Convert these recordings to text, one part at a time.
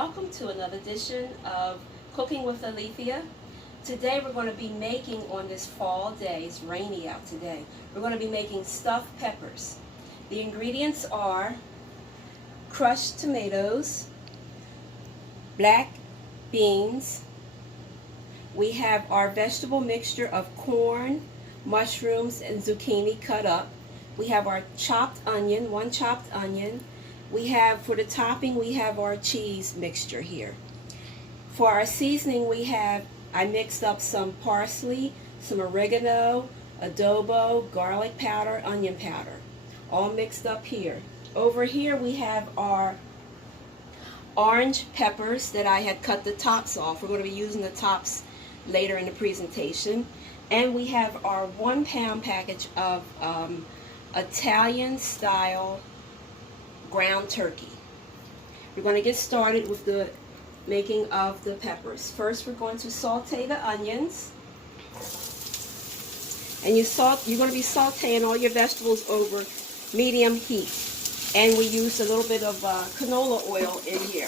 welcome to another edition of Cooking with Alethea. Today we're going to be making, on this fall day, it's rainy out today, we're going to be making stuffed peppers. The ingredients are crushed tomatoes, black beans, we have our vegetable mixture of corn, mushrooms, and zucchini cut up. We have our chopped onion, one chopped onion. We have, for the topping, we have our cheese mixture here. For our seasoning, I mixed up some parsley, some oregano, adobo, garlic powder, onion powder, all mixed up here. Over here we have our orange peppers that I had cut the tops off. We're going to be using the tops later in the presentation. And we have our 1 pound package of Italian style ground turkey. We're going to get started with the making of the peppers. First we're going to saute the onions. And you're going to be sauteing all your vegetables over medium heat. And we use a little bit of canola oil in here.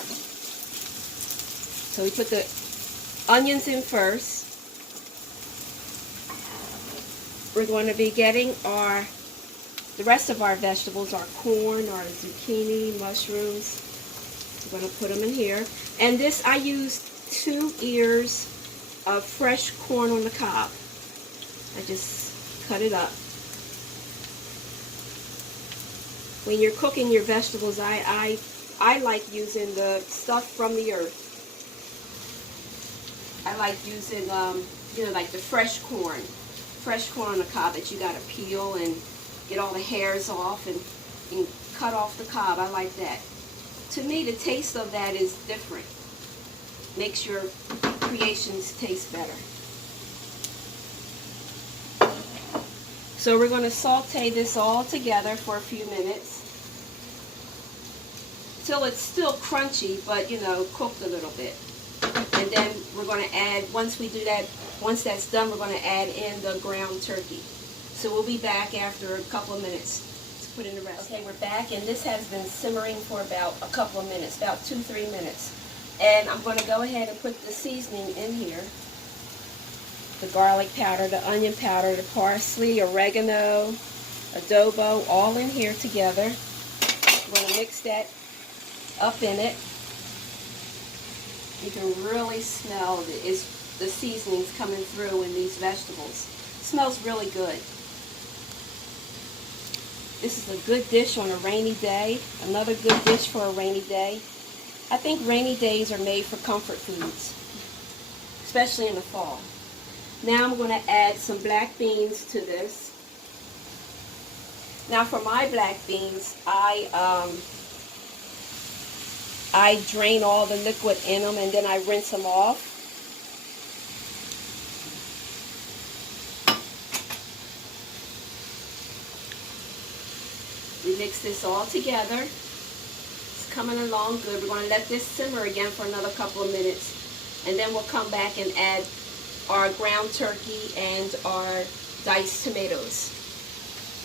So we put the onions in first. We're going to be getting the rest of our vegetables, our corn, our zucchini, mushrooms. We're going to put them in here. And this, I used 2 ears of fresh corn on the cob. I just cut it up. When you're cooking your vegetables, I like using the stuff from the earth. I like using, like the fresh corn on the cob that you got to peel and get all the hairs off and cut off the cob. I like that. To me, the taste of that is different. Makes your creations taste better. So we're going to saute this all together for a few minutes till it's still crunchy, but cooked a little bit. And then we're going to add, once that's done, we're going to add in the ground turkey. So we'll be back after a couple of minutes to put in the rest. Okay, we're back, and this has been simmering for about a couple of minutes, about 2-3 minutes. And I'm going to go ahead and put the seasoning in here. The garlic powder, the onion powder, the parsley, oregano, adobo, all in here together. I'm going to mix that up in it. You can really smell the seasonings coming through in these vegetables. It smells really good. This is a good dish on a rainy day. Another good dish for a rainy day. I think rainy days are made for comfort foods, especially in the fall. Now I'm going to add some black beans to this. Now for my black beans, I drain all the liquid in them and then I rinse them off. We mix this all together. It's coming along good. We're going to let this simmer again for another couple of minutes, and then we'll come back and add our ground turkey and our diced tomatoes.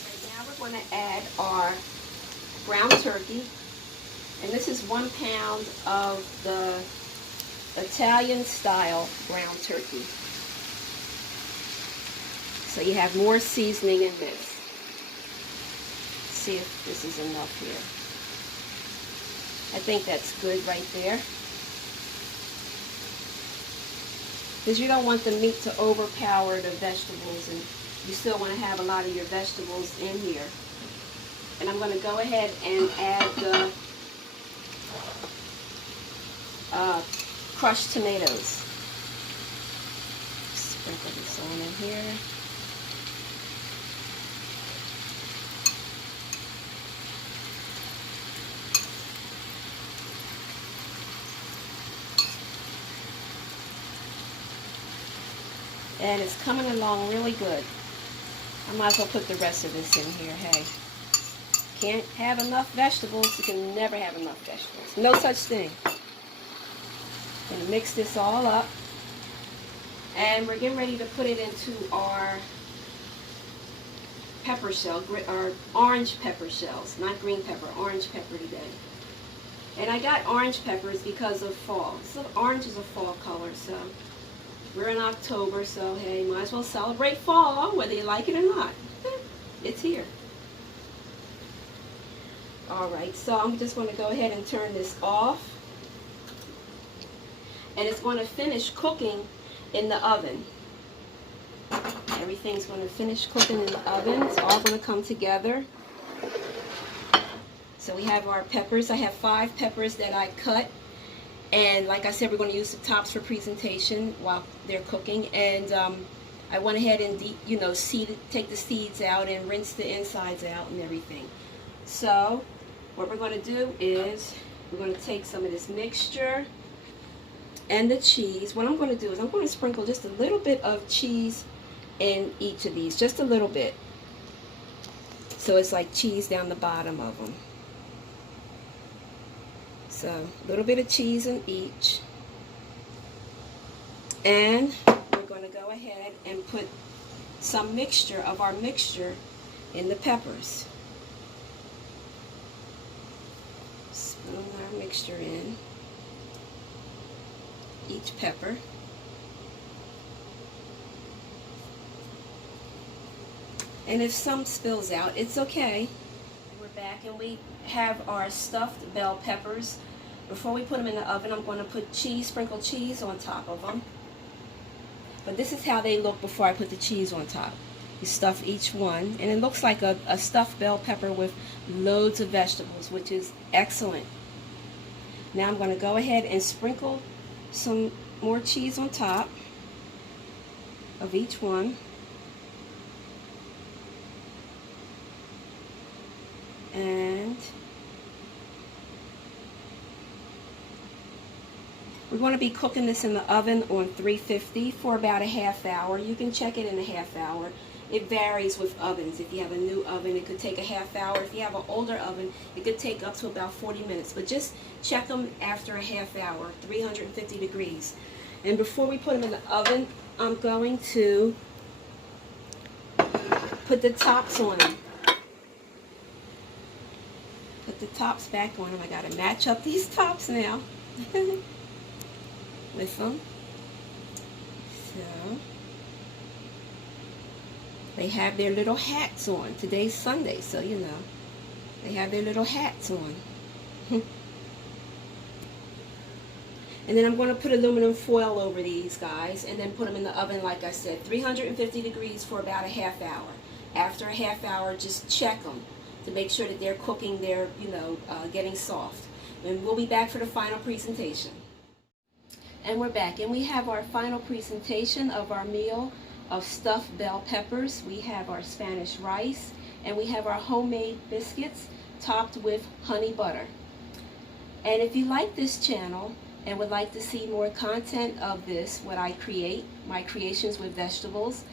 Right now we're going to add our ground turkey, and this is 1 pound of the Italian style ground turkey. So you have more seasoning in this. See if this is enough here. I think that's good right there. Because you don't want the meat to overpower the vegetables, and you still want to have a lot of your vegetables in here. And I'm going to go ahead and add the crushed tomatoes. Sprinkle this on in here. And it's coming along really good. I might as well put the rest of this in here. Hey, can't have enough vegetables. You can never have enough vegetables. No such thing. Gonna mix this all up. And we're getting ready to put it into our pepper shell, or orange pepper shells, not green pepper, orange pepper today. And I got orange peppers because of fall. So orange is a fall color, so we're in October, so hey, might as well celebrate fall, whether you like it or not. It's here. Alright, so I'm just going to go ahead and turn this off. And it's going to finish cooking in the oven. Everything's going to finish cooking in the oven. It's all going to come together. So we have our peppers. I have 5 peppers that I cut. And like I said, we're going to use the tops for presentation while they're cooking. And I went ahead and, take the seeds out and rinse the insides out and everything. So what we're going to do is we're going to take some of this mixture and the cheese. What I'm going to do is I'm going to sprinkle just a little bit of cheese in each of these, just a little bit. So it's like cheese down the bottom of them. So a little bit of cheese in each. And we're going to go ahead and put some mixture of our mixture in the peppers. Spoon our mixture in each pepper. And if some spills out, it's okay. We're back and we have our stuffed bell peppers. Before we put them in the oven, I'm going to put sprinkled cheese on top of them. But this is how they look before I put the cheese on top. You stuff each one, and it looks like a stuffed bell pepper with loads of vegetables, which is excellent. Now I'm going to go ahead and sprinkle some more cheese on top of each one. And we're going to be cooking this in the oven on 350 for about a half hour. You can check it in a half hour. It varies with ovens. If you have a new oven, it could take a half hour. If you have an older oven, it could take up to about 40 minutes. But just check them after a half hour, 350 degrees. And before we put them in the oven, I'm going to put the tops on them. Put the tops back on them. I got to match up these tops now with them. So they have their little hats on. Today's Sunday, so you know. They have their little hats on. And then I'm going to put aluminum foil over these guys and then put them in the oven, like I said, 350 degrees for about a half hour. After a half hour, just check them to make sure that they're cooking, they're, getting soft. And we'll be back for the final presentation. And we're back, and we have our final presentation of our meal of stuffed bell peppers. We have our Spanish rice, and we have our homemade biscuits topped with honey butter. And if you like this channel and would like to see more content of this, what I create, my creations with vegetables,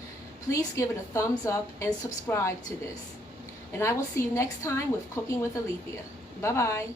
please give it a thumbs up and subscribe to this. And I will see you next time with Cooking with Alethea. Bye-bye.